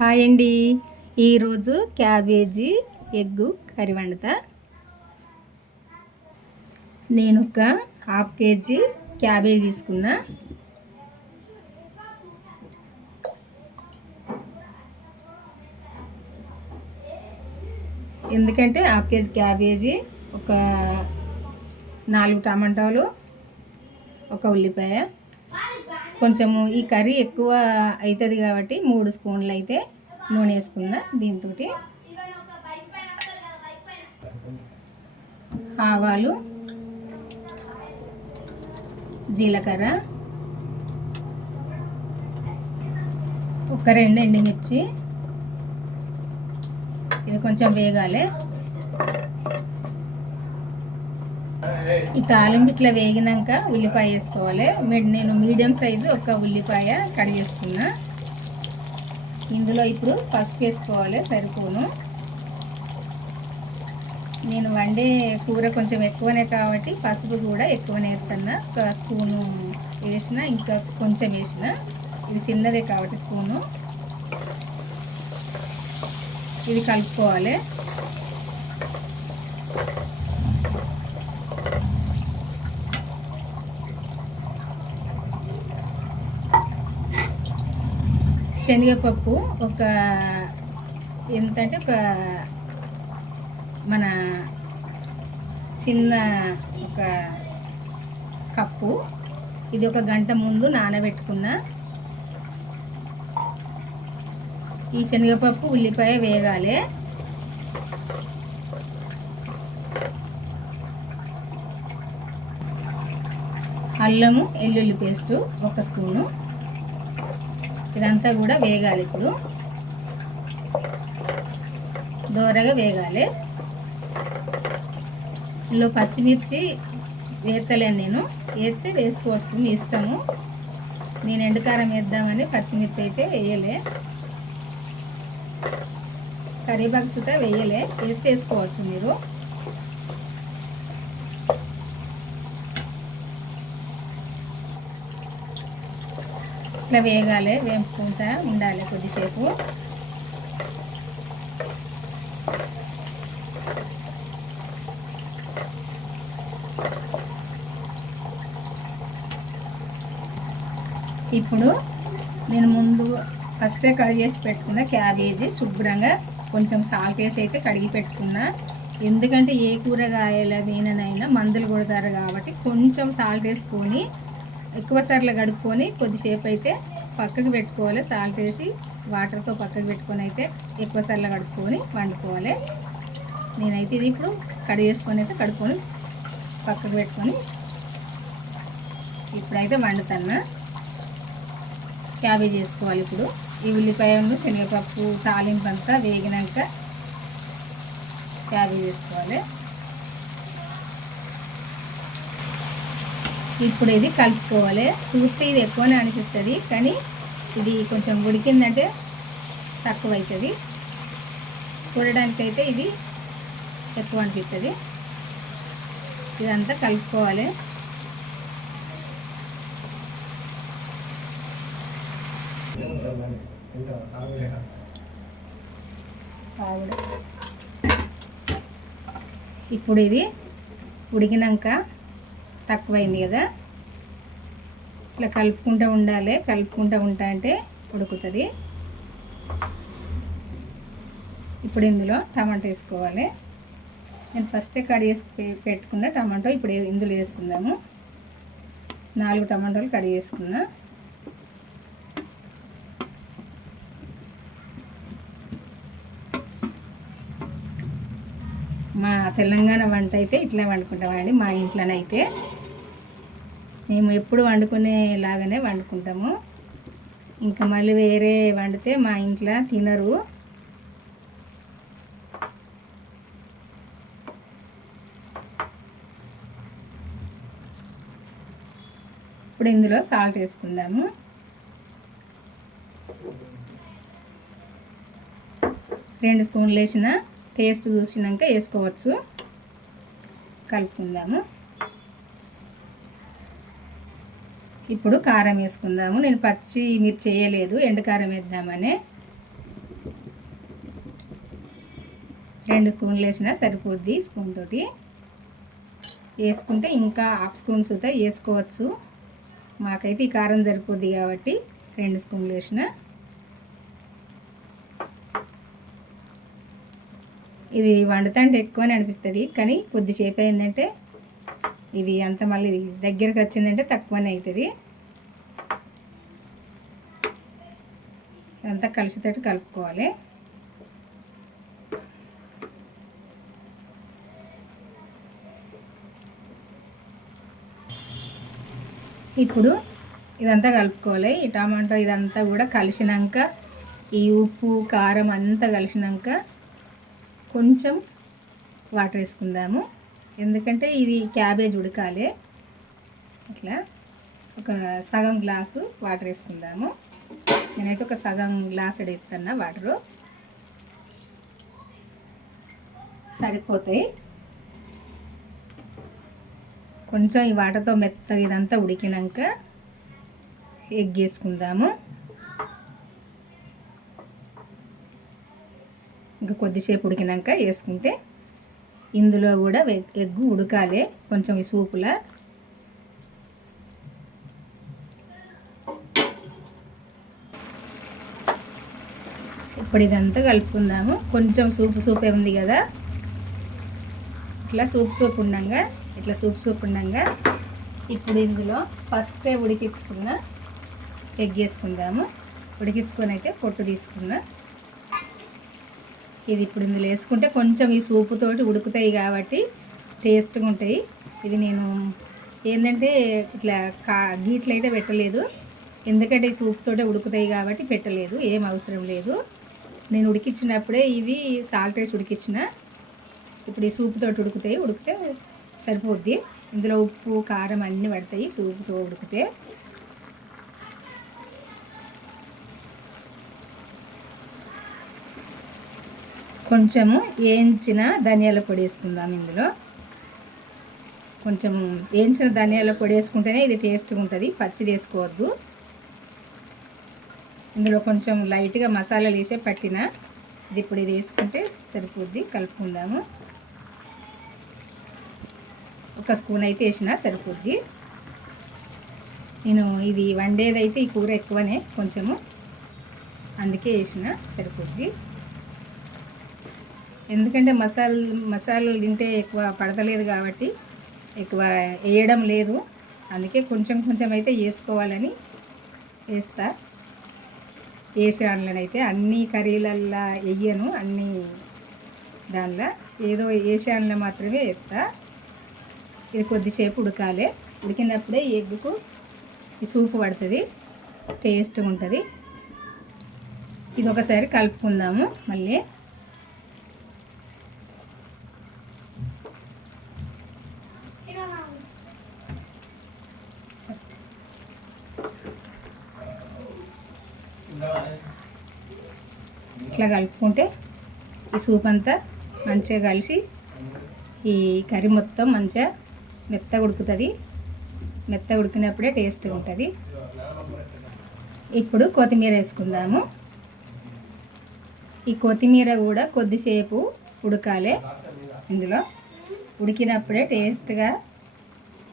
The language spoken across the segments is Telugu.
హాయ్ అండి. ఈరోజు క్యాబేజీ ఎగ్గు కర్రీ వండుతా. నేను ఒక హాఫ్ కేజీ క్యాబేజీ తీసుకున్నా. ఎందుకంటే హాఫ్ కేజీ క్యాబేజీ, ఒక 4 టమాటాలు, ఒక ఉల్లిపాయ, కొంచెము ఈ కర్రీ ఎక్కువ అవుతుంది కాబట్టి 3 స్పూన్లు అయితే నూనె వేసుకున్నా. దీంతో ఆవాలు, జీలకర్ర, ఒక 2 ఎండుమిర్చి, ఇది కొంచెం వేగాలి. ఈ తాలింపు ఇట్లా వేగినాక ఉల్లిపాయ వేసుకోవాలి. నేను మీడియం సైజు ఒక ఉల్లిపాయ కట్ చేసుకున్నా. ఇందులో ఇప్పుడు పసుపు వేసుకోవాలి, సరిపోను. నేను వండే కూర కొంచెం ఎక్కువనే కాబట్టి పసుపు కూడా ఎక్కువనే వేస్తున్నా. ఒక స్పూను వేసిన, ఇంకా కొంచెం వేసిన. ఇది చిన్నదే కాబట్టి స్పూను. ఇది కలుపుకోవాలి. శనగపప్పు ఒక ఎంతంటే ఒక మన చిన్న ఒక కప్పు. ఇది ఒక గంట ముందు నానబెట్టుకున్నా. ఈ శనగపప్పు ఉల్లిపాయ వేగాలి. అల్లము వెల్లుల్లి పేస్టు ఒక స్పూను. ఇదంతా కూడా వేగాలి. ఇప్పుడు దోరగా వేగాలి. ఇందులో పచ్చిమిర్చి వేస్తలేను, నేను వేస్తే వేసుకోవచ్చు, మీ ఇష్టము. నేను ఎండుకారం వేద్దామని పచ్చిమిర్చి అయితే వేయలే. కరివేపాకు సుతా వేయలే, వేస్తే వేసుకోవచ్చు మీరు. ఇట్లా వేగాలి, వేపుకుంటా ఉండాలి కొద్దిసేపు. ఇప్పుడు నేను ముందు ఫస్టే కడిగి చేసి పెట్టుకున్న క్యాబేజీ శుభ్రంగా కొంచెం సాల్ట్ వేసి అయితే కడిగి పెట్టుకున్నా. ఎందుకంటే ఏ కూరగాయల మీననైనా మందులు కొడతారు కాబట్టి కొంచెం సాల్ట్ వేసుకొని ఎక్కువ సార్లు కడుక్కొని కొద్దిసేపు అయితే పక్కకు పెట్టుకోవాలి. సాల్ట్ వేసి వాటర్తో పక్కకు పెట్టుకొని అయితే ఎక్కువ సార్లు కడుక్కొని వండుకోవాలి. నేనైతే ఇది ఇప్పుడు కడిగేసుకొని అయితే కడుక్కొని పక్కకు పెట్టుకొని ఇప్పుడైతే వండుతాను. క్యాబేజీ వేసుకోవాలి. ఇప్పుడు ఈ ఉల్లిపాయను శనగపప్పు తాలింపు అంతా వేగినాక క్యాబేజీ వేసుకోవాలి. ఇప్పుడు ఇది కలుపుకోవాలి. చూస్తే ఇది ఎక్కువనే అనిపిస్తుంది, కానీ ఇది కొంచెం ఉడికిందంటే తక్కువ అవుతుంది. చూడడానికైతే ఇది ఎక్కువ అనిపిస్తుంది. ఇదంతా కలుపుకోవాలి. ఇప్పుడు ఇది ఉడికినాక తక్కువైంది కదా, ఇట్లా కలుపుకుంటూ ఉండాలి. కలుపుకుంటూ ఉంటా అంటే ఉడుకుతుంది. ఇప్పుడు ఇందులో టమాటా వేసుకోవాలి. నేను ఫస్టే కట్ చేసి పెట్టుకున్న టమాటో ఇప్పుడు ఇందులో వేసుకుందాము. 4 టమాటాలు కట్ చేసుకున్నా. మా తెలంగాణ వంట అయితే ఇట్లా వండుకుంటామండి. మా ఇంట్లోనైతే మేము ఎప్పుడు వండుకునేలాగానే వండుకుంటాము. ఇంకా మళ్ళీ వేరే వండితే మా ఇంట్లో తినరు. ఇప్పుడు ఇందులో సాల్ట్ వేసుకుందాము. రెండు స్పూన్లు వేసిన, టేస్ట్ చూసినాక వేసుకోవచ్చు. కలుపుకుందాము. ఇప్పుడు కారం వేసుకుందాము. నేను పచ్చి మిర్చి వేయలేదు, ఎండు కారం వేద్దామని. 2 స్పూన్లు వేసినా సరిపోద్ది. స్పూన్ తోటి వేసుకుంటే ఇంకా హాఫ్ స్పూన్ సుతా వేసుకోవచ్చు. మాకైతే ఈ కారం సరిపోద్ది కాబట్టి 2 స్పూన్లు వేసిన. ఇది వండుతుంటే ఎక్కువనే అనిపిస్తుంది, కానీ కొద్దిసేపు అయిందంటే ఇది అంత మళ్ళీ దగ్గరికి వచ్చిందంటే తక్కువనే అవుతుంది. అంతా కలిసితోటి కలుపుకోవాలి. ఇప్పుడు ఇదంతా కలుపుకోవాలి. ఈ టమాటో ఇదంతా కూడా కలిసినాక, ఈ ఉప్పు కారం అంతా కలిసినాక కొంచెం వాటర్ వేసుకుందాము. ఎందుకంటే ఇది క్యాబేజ్ ఉడకాలి. ఇట్లా ఒక సగం గ్లాసు వాటర్ వేసుకుందాము. నేనైతే ఒక సగం గ్లాసు ఎడుతున్నా. వాటరు సరిపోతాయి. కొంచెం ఈ వాటర్తో మెత్తగా ఇదంతా ఉడికినాక ఎగ్ వేసుకుందాము. ఇంకా కొద్దిసేపు ఉడికినాక వేసుకుంటే ఇందులో కూడా ఎగ్ ఉడకాలి కొంచెం ఈ సూపులా. ఇప్పుడు ఇదంతా కలుపుకుందాము. కొంచెం సూపే ఉంది కదా, ఇట్లా సూప్ ఉండంగా ఇప్పుడు ఇందులో ఫస్టే ఉడికించుకున్న ఎగ్ వేసుకుందాము. ఉడికించుకొని అయితే పొట్టు తీసుకున్నా. ఇది ఇప్పుడు ఇందులో వేసుకుంటే కొంచెం ఈ సూపుతోటి ఉడుకుతాయి కాబట్టి టేస్ట్గా ఉంటాయి. ఇది నేను ఏంటంటే ఇట్లా గీట్లు అయితే పెట్టలేదు, ఎందుకంటే ఈ సూప్ తోటే ఉడుకుతాయి కాబట్టి పెట్టలేదు. ఏం అవసరం లేదు. నేను ఉడికించినప్పుడే ఇవి సాల్ట్ వేసి ఉడికించిన. ఇప్పుడు ఈ సూపుతో ఉడికితే సరిపోద్ది. ఇందులో ఉప్పు కారం అన్నీ పడతాయి సూపుతో ఉడికితే. కొంచెము వేయించిన ధనియాల పొడి వేసుకుందాం. ఇందులో కొంచెం వేయించిన ధనియాల పొడి వేసుకుంటేనే ఇది టేస్ట్గా ఉంటుంది, పచ్చిది వేసుకోవద్దు. ఇందులో కొంచెం లైట్గా మసాలాలు వేసే పట్టిన ఇది ఇప్పుడు ఇది వేసుకుంటే సరిపోద్ది. కలుపుకుందాము. ఒక స్పూన్ అయితే వేసినా సరిపోద్ది. నేను ఇది వండేదైతే ఈ కూర ఎక్కువనే కొంచెము, అందుకే వేసిన సరిపోద్ది. ఎందుకంటే మసాలాలు తింటే ఎక్కువ పడతలేదు కాబట్టి ఎక్కువ వేయడం లేదు. అందుకే కొంచెం అయితే వేసుకోవాలని వేస్తా. వేసాను అయితే అన్ని కర్రీలల్లో వేయను, అన్ని దానిలో ఏదో వేసానులో మాత్రమే వేస్తా. ఇది కొద్దిసేపు ఉడకాలి. ఉడికినప్పుడే ఎగ్గుకు ఈ సూపు పడుతుంది, టేస్ట్గా ఉంటుంది. ఇది ఒకసారి కలుపుకుందాము. మళ్ళీ ఇట్లా కలుపుకుంటే ఈ సూప్ అంతా మంచిగా కలిసి ఈ కర్రీ మొత్తం మంచిగా మెత్తగా ఉడుకుతుంది. మెత్తగా ఉడికినప్పుడే టేస్ట్గా ఉంటుంది. ఇప్పుడు కొత్తిమీర వేసుకుందాము. ఈ కొత్తిమీర కూడా కొద్దిసేపు ఉడకాలి. ఇందులో ఉడికినప్పుడే టేస్ట్గా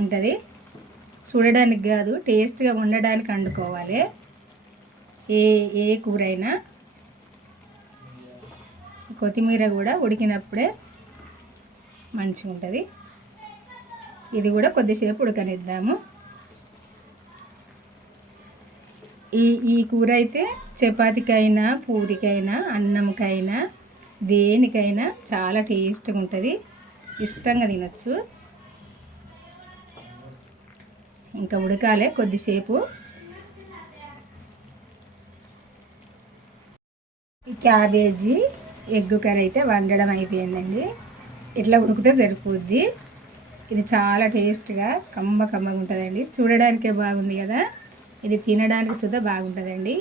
ఉంటుంది. చూడడానికి కాదు, టేస్ట్గా ఉండడానికి వండుకోవాలి. ఏ కూర అయినా కొత్తిమీర కూడా ఉడికినప్పుడే మంచిగా ఉంటుంది. ఇది కూడా కొద్దిసేపు ఉడకనిద్దాము. ఈ కూర అయితే చపాతీకైనా పూరికైనా అన్నంకైనా దేనికైనా చాలా టేస్ట్గా ఉంటుంది, ఇష్టంగా తినచ్చు. ఇంకా ఉడకాలి కొద్దిసేపు. ఈ క్యాబేజీ ఎగ్ కర్రీ అయితే వండడం అయిపోయిందండి. ఇట్లా ఉడికితే సరిపోద్ది. ఇది చాలా టేస్ట్గా కమ్మగా ఉంటుందండి. చూడడానికే బాగుంది కదా, ఇది తినడానికి సుద్ధా బాగుంటుందండి.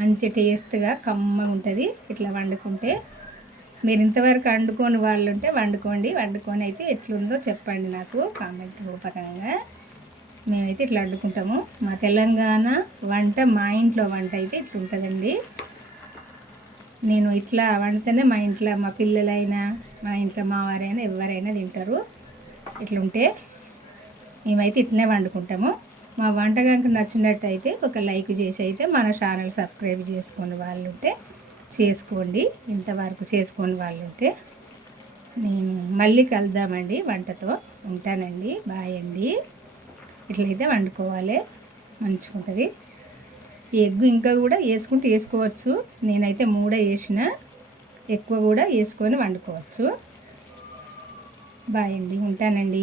మంచి టేస్ట్గా కమ్మగా ఉంటుంది ఇట్లా వండుకుంటే. మీరు ఇంతవరకు వండుకొని వాళ్ళు ఉంటే వండుకొని అయితే ఎట్లుందో చెప్పండి నాకు కామెంట్ రూపకంగా. మేమైతే ఇట్లా వండుకుంటాము. మా తెలంగాణ వంట, మా ఇంట్లో వంట అయితే ఇట్లా ఉంటుందండి. నేను ఇట్లా వండితేనే మా ఇంట్లో మా పిల్లలైనా మా ఇంట్లో మా వారైనా ఎవరైనా తింటారు. ఇట్లుంటే మేమైతే ఇట్లనే వండుకుంటాము. మా వంట కనుక నచ్చినట్టయితే ఒక లైక్ చేసి అయితే మన ఛానల్ సబ్స్క్రైబ్ చేసుకునే వాళ్ళు ఉంటే చేసుకోండి. ఇంతవరకు చేసుకునే వాళ్ళు ఉంటే నేను మళ్ళీ కలుద్దామండి వంటతో. ఉంటానండి. బాయ్ అండి. ఇట్లయితే వండుకోవాలి, మంచిగా ఉంటుంది. ఎగ్ ఇంకా కూడా వేసుకోవచ్చు. నేనైతే 3 వేసిన, ఎక్కువ కూడా వేసుకొని వండుకోవచ్చు. బాయ్ అండి. ఉంటానండి.